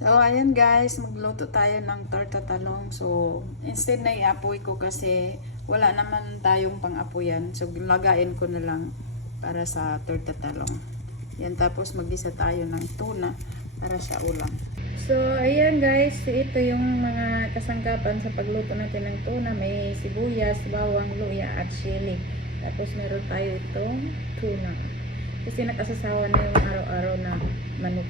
So, ayan guys, magluto tayo ng torta talong. So, instead na iapoy ko kasi wala naman tayong pang-apoyan. So, lagain ko na lang para sa torta talong. Yan, tapos mag-isa tayo ng tuna para sa ulam. So, ayan guys, ito yung mga kasangkapan sa pagluto natin ng tuna. May sibuyas, bawang, luya at chili. Tapos meron tayo itong tuna. Kasi nakasasawa na yung araw-araw na manok.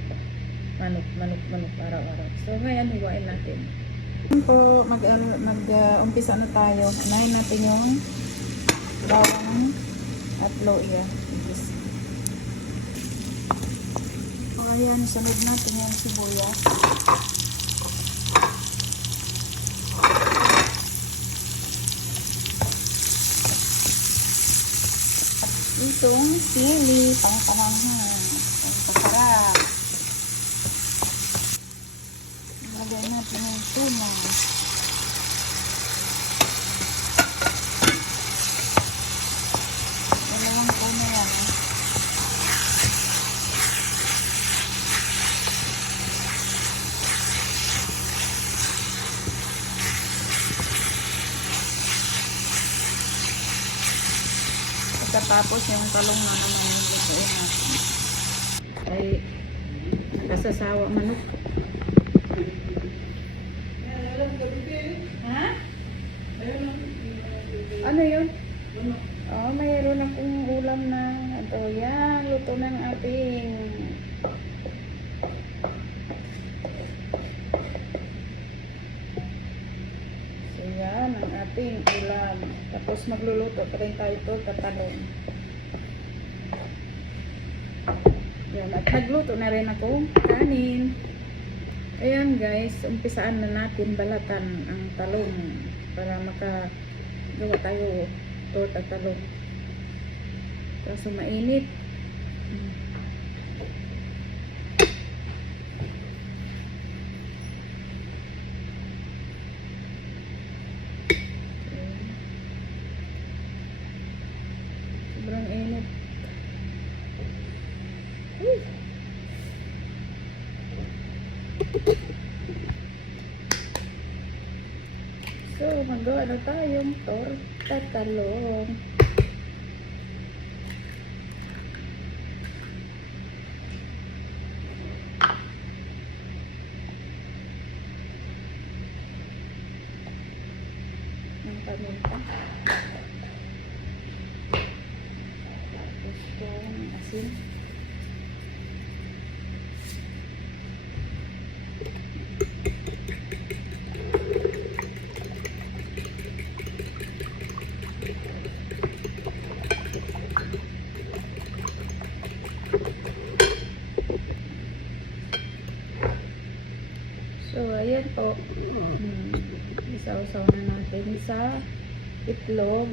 Manok, manok, manok araw-araw. So, ngayon, hiwain natin. Po, mag, ano, mag uh, na tayo. Unahin natin yung bawang at luya. Yes. So, ayan, sunod natin yung sibuyas. Itong sili, pang Yung tuna. Dalawang tuna yan. Pagkatapos yung talong na naman yung lutuin natin. Ay, nakasasawa manok. Ha? Ano yun? Oh, mayroon akong ulam na ito. Yan, luto ng ating So yan, ang ating ulam. Tapos magluluto pa rin tayo ito, tatalong. Yan, at nagluto na rin ako kanin. Ayan guys, umpisaan na natin balatan ang talong para makagawa tayo torta talong. Kaso mainit. So, magawa na tayong torta talong. Ng paminta. Tapos itong asin. Ayan po. Hmm. Isaw-saw na natin sa itlog.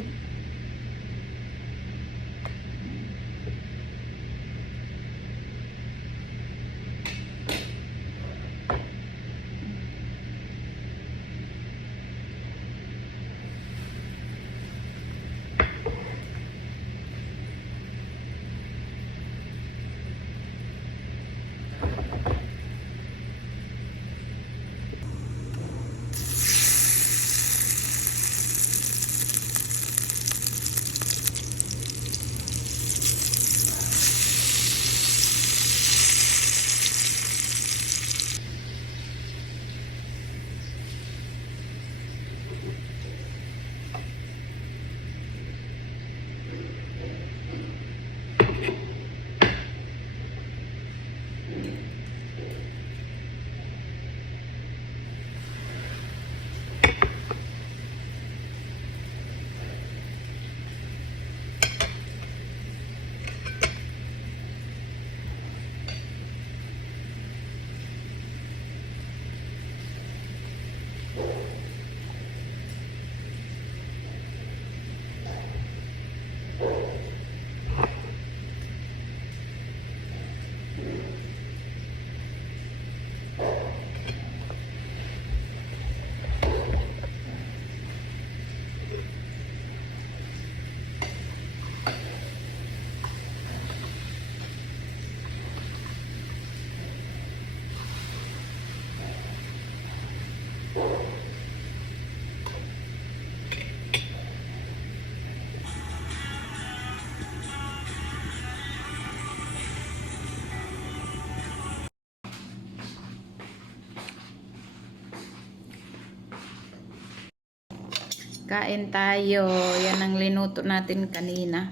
Kain tayo. Yan ang linuto natin kanina.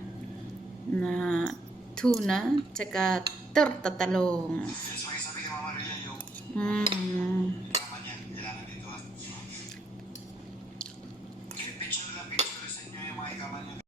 Na tuna, tsaka torta talong. Mm.